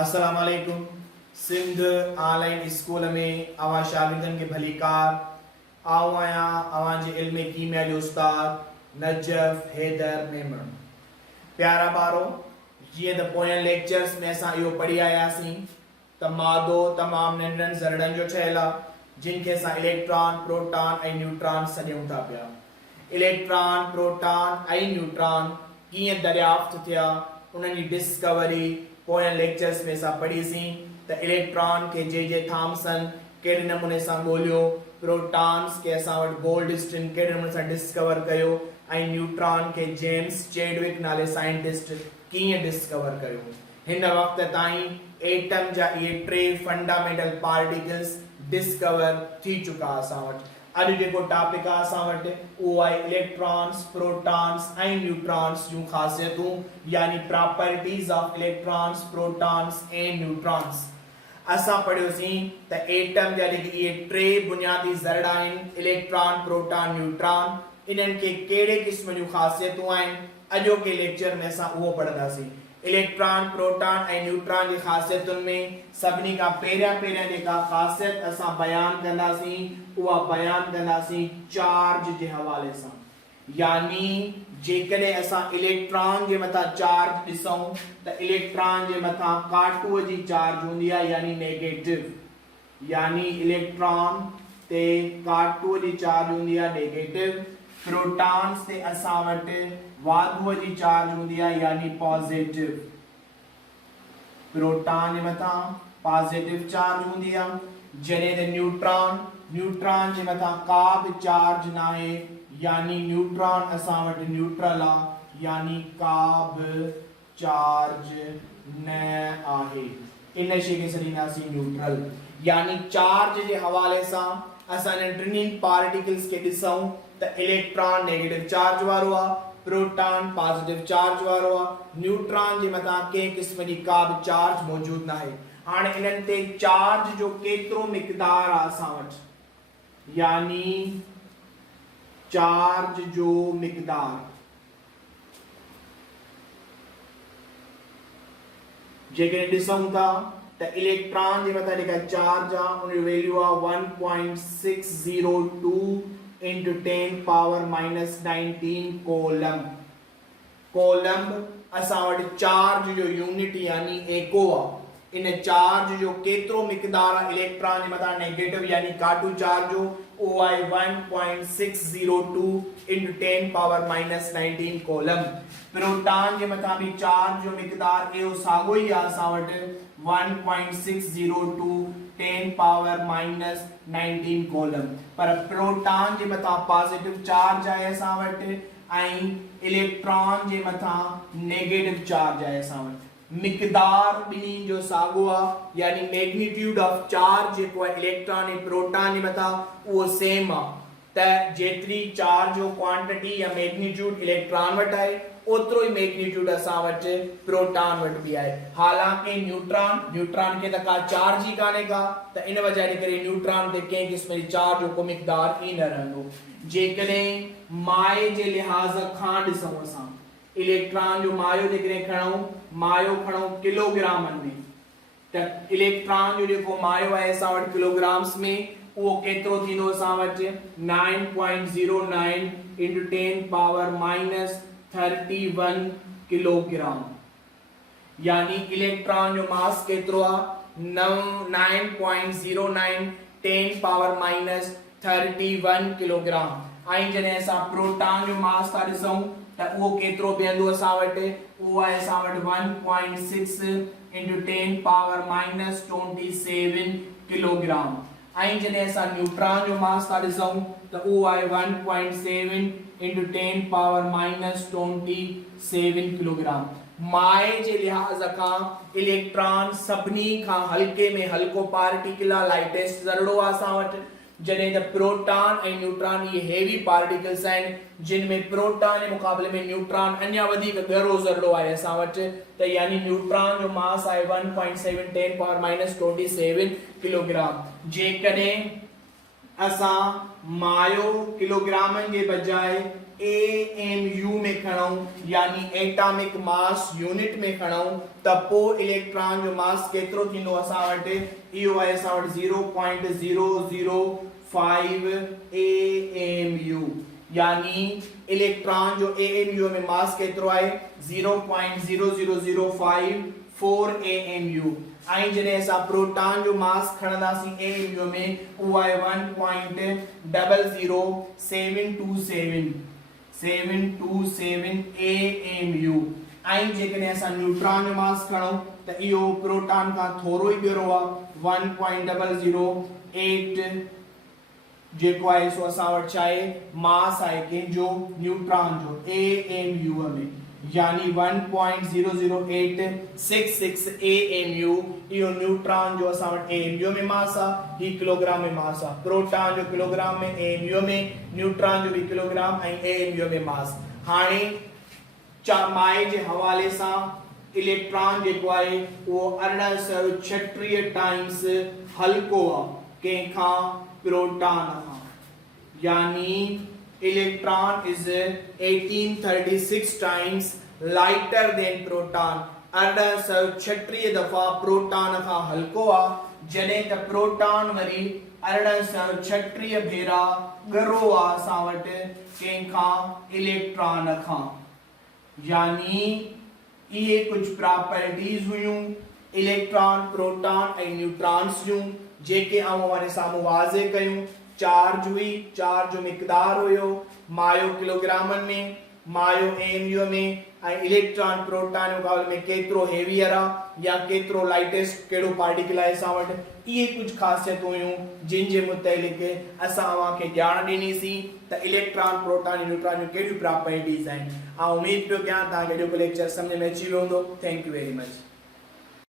अस्सलाम वालेकुम। Sindh online school में आवा शागिर्दन के भलीकार आओ आया आवा जे इल्म कीमिया जो उस्ताद नजफ हैदर मेमन। प्यारा बारो जीअं त पोयनि लेक्चर्स में असां इहो पढ़ी आयासीं त मादो तमामु नंढनि ज़रड़नि जो ठहियल आहे जिन खे असां इलेक्ट्रॉन प्रोटॉन ऐं न्यूट्रॉन सॾियूं था पिया। इलेक्ट्रॉन प्रोटॉन ऐं न्यूट्रॉन कीअं दरियाफ़्त थिया उन्हनि जी डिस्कवरी पोयनि लेक्चर्स में असां पढ़ीसीं त इलेक्ट्रॉन खे जे थॉमसन कहिड़े नमूने सां ॻोल्हियो, प्रोटॉन्स खे असां वटि गोल्डस्टिन कहिड़े नमूने सां डिस्कवर कयो ऐं न्यूट्रॉन खे जेम्स चैडविक नाले साइंटिस्ट कीअं डिस्कवर कयो। हिन वक़्त ताईं एटम जा इहे टे फंडामेंटल पार्टिकल्स डिस्कवर थी चुका असां वटि। अॼु जेको टॉपिक आहे असां वटि उहो आहे इलेक्ट्रॉन्स प्रोटॉन्स ऐं न्यूट्रॉन्स जूं ख़ासियतूं यानी प्रॉपर्टीज़ ऑफ इलेक्ट्रॉन्स प्रोटॉन्स ऐं न्यूट्रॉन्स। असां पढ़ियोसीं त एटम जा जेके इहे टे बुनियादी ज़रड़ आहिनि इलेक्ट्रॉन प्रोटॉन न्यूट्रॉन, इन्हनि खे कहिड़े क़िस्म जूं ख़ासियतूं आहिनि अॼोके लेक्चर में असां उहो पढ़ंदासीं। इलेक्ट्रॉन प्रोटॉन ऐं न्यूट्रॉन जी ख़ासियतुनि में सभिनी खां पहिरियां जेका ख़ासियत असां बयानु कंदासीं उहा बयानु कंदासीं चार्ज जे हवाले सां। यानी जेकॾहिं असां इलेक्ट्रॉन जे मथां चार्ज ॾिसूं त इलेक्ट्रॉन जे मथां काटूअ जी चार्ज हूंदी आहे यानी नेगेटिव, यानी इलेक्ट्रॉन ते काटूअ जी चार्ज हूंदी आहे नेगेटिव। प्रोटॉन्स ते असां वटि वाधूअ जी चार्ज हूंदी आहे यानी पॉजिटिव। प्रोटॉन जे मथां पॉजिटिव चार्ज हूंदी आहे जॾहिं त न्यूट्रॉन जे मथां का बि चार्ज नाहे यानी न्यूट्रॉन असां वटि न्यूट्रल आहे यानी का बि चार्ज न आहे। इन शइ खे सॾींदासीं न्यूट्रल। यानी चार्ज जे हवाले सां असां इन टिनी पार्टिकल्स खे ॾिसूं त इलेक्ट्रॉन नेगेटिव चार्ज वारो आहे, प्रोटॉन पॉजिटिव चार्ज वारो आहे, न्यूट्रॉन जे मथां कंहिं क़िस्म जी का बि चार्ज मौजूद नाहे। हाणे इन्हनि ते चार्ज जो केतिरो मिक़दार आहे असां वटि, यानी चार्ज जो मिक़दार जेकॾहिं ॾिसूं था त इलेक्ट्रॉन जे मथां जेका चार्ज आहे उन जी वैल्यू आहे 1.602 into 10 power minus 19 कोलम। कोलम असां वटि चार्ज जो यूनिट यानी एको आहे। इन चार्ज जो केतिरो मिक़दार आहे इलेक्ट्रॉन जे मथां नेगेटिव यानी काटू चार्ज जो उहो आहे 1.602 into 10 power minus 19 कोलम। प्रोटॉन जे मथां बि चार्ज जो मिक़दार इहो साॻियो ई आहे असां वटि 1.602 10 पावर माइनस 19 कोलम। पर प्रोटॉन जे मथां पॉजिटिव चार्ज आहे असां वटि ऐं इलेक्ट्रॉन जे मथां नेगेटिव चार्ज आहे असां वटि। मिक़दार ॿिन्ही जो साॻियो आहे यानी मैग्नीट्यूड ऑफ चार्ज जेको आहे इलेक्ट्रॉन ऐं प्रोटॉन जे मथां उहो सेम आहे। त जेतिरी चार्ज जो क्वांटिटी या मैग्नीट्यूड इलेक्ट्रॉन वटि आहे ओतिरो ई मैग्नीट्यूड असां वटि प्रोटॉन वटि बि आहे। हालांकि न्यूट्रॉन खे त का चार्ज ई कान्हे का, त इन वजह जे करे न्यूट्रॉन ते कंहिं क़िस्म जी चार्ज जो को मिक़दार ई न रहंदो। जेकॾहिं माए जे लिहाज़ खां ॾिसूं असां इलेक्ट्रॉन जो मायो जेकॾहिं खणूं किलोग्रामनि में त इलेक्ट्रॉन जो जेको मायो आहे असां वटि किलोग्राम्स में उहो केतिरो थींदो असां वटि 9.09 into 10 पावर माइनस 31 किलोग्राम। यानी इलेक्ट्रॉन जो मास केतिरो आहे 9.09 10 पावर माइनस 31 किलोग्राम। ऐं जॾहिं असां प्रोटॉन जो मास था ॾिसूं त उहो केतिरो बीहंदो असां वटि, उहो आहे असां वटि 1.6 into 10 पावर माइनस 27 किलोग्राम। ऐं जॾहिं असां न्यूट्रॉन जो मास था ॾिसूं त उहो आहे 1.7 into 10 पावर माइनस 27 किलोग्राम। माए जे लिहाज़ खां इलेक्ट्रॉन सभिनी खां हल्के में हल्को पार्टिकल आहे, लाइटेस्ट ज़रड़ो आहे असां वटि। जॾहिं त प्रोटॉन ऐं न्यूट्रॉन इहे हेवी पार्टिकल्स आहिनि जिन में प्रोटॉन जे मुक़ाबले में न्यूट्रॉन अञा वधीक ॻरो ज़रड़ो आहे असां वटि। त यानी न्यूट्रॉन जो मास आहे 1.7 10 पावर माइनस 27 किलोग्राम। जेकॾहिं असां मायो किलोग्राम के बजाय AMU में खणूं यानी एटॉमिक मास यूनिट में खणूं त पोइ इलेक्ट्रॉन जो मास केतिरो थींदो असां वटि इहो आहे असां वटि 0.005 AMU यानी इलेक्ट्रॉन जो AMU में मास केतिरो आहे 0.00054 AMU ऐं जॾहिं असां प्रोटॉन जो मास खणंदासीं AMU में उहो आहे 1.00727 AMU ऐं जेकॾहिं असां न्यूट्रॉन जो मास खणूं त इहो प्रोटॉन खां थोरो ई ॿियो आहे 1.008 जेको आहे सो असां वटि छा आहे मास आहे कंहिंजो न्यूट्रॉन जो AMU में यानी 1.00866 AMU इहो न्यूट्रॉन जो असां वटि AMU में मास आहे ही किलोग्राम में मास आहे प्रोटॉन जो किलोग्राम में AMU में न्यूट्रॉन जो भी किलोग्राम ऐं AMU में मास हाणे माए जे हवाले सां इलेक्ट्रॉन जेको आहे उहो 1836 टाइम्स हल्को आहे कंहिंखां प्रोटॉन खां यानी electron is 1836 times lighter than proton 1836 दफा प्रोटॉन खां हल्को आहे जॾहिं त प्रोटॉन वरी 1836 भेरा ॻरो आहे असां वटि कंहिंखां इलेक्ट्रॉन खां यानी इहे कुछ प्रॉपर्टीज हुयूं इलेक्ट्रॉन प्रोटॉन ऐं न्यूट्रॉन्स जूं जेके आऊं हाणे साम्हूं वाज़े कयूं चार्ज हुई चार्ज जो मिक़दार हुयो मायो किलोग्रामन में मायो AMU में ऐं इलेक्ट्रॉन प्रोटॉन मुक़ाबले में केतिरो हेवियर आहे या केतिरो लाइटेस्ट कहिड़ो पार्टिकल आहे असां वटि इहे कुझु ख़ासियतूं हुयूं जिन जे मुतइलिक़ असां अव्हांखे ॼाण ॾिनीसीं त इलेक्ट्रॉन प्रोटॉन ऐं न्यूट्रॉन जूं कहिड़ियूं प्रॉपर्टीज़ आहिनि उमेद पियो कयां तव्हांखे अॼोको लेक्चर सम्झ में अची वियो हूंदो थैंक यू वेरी मच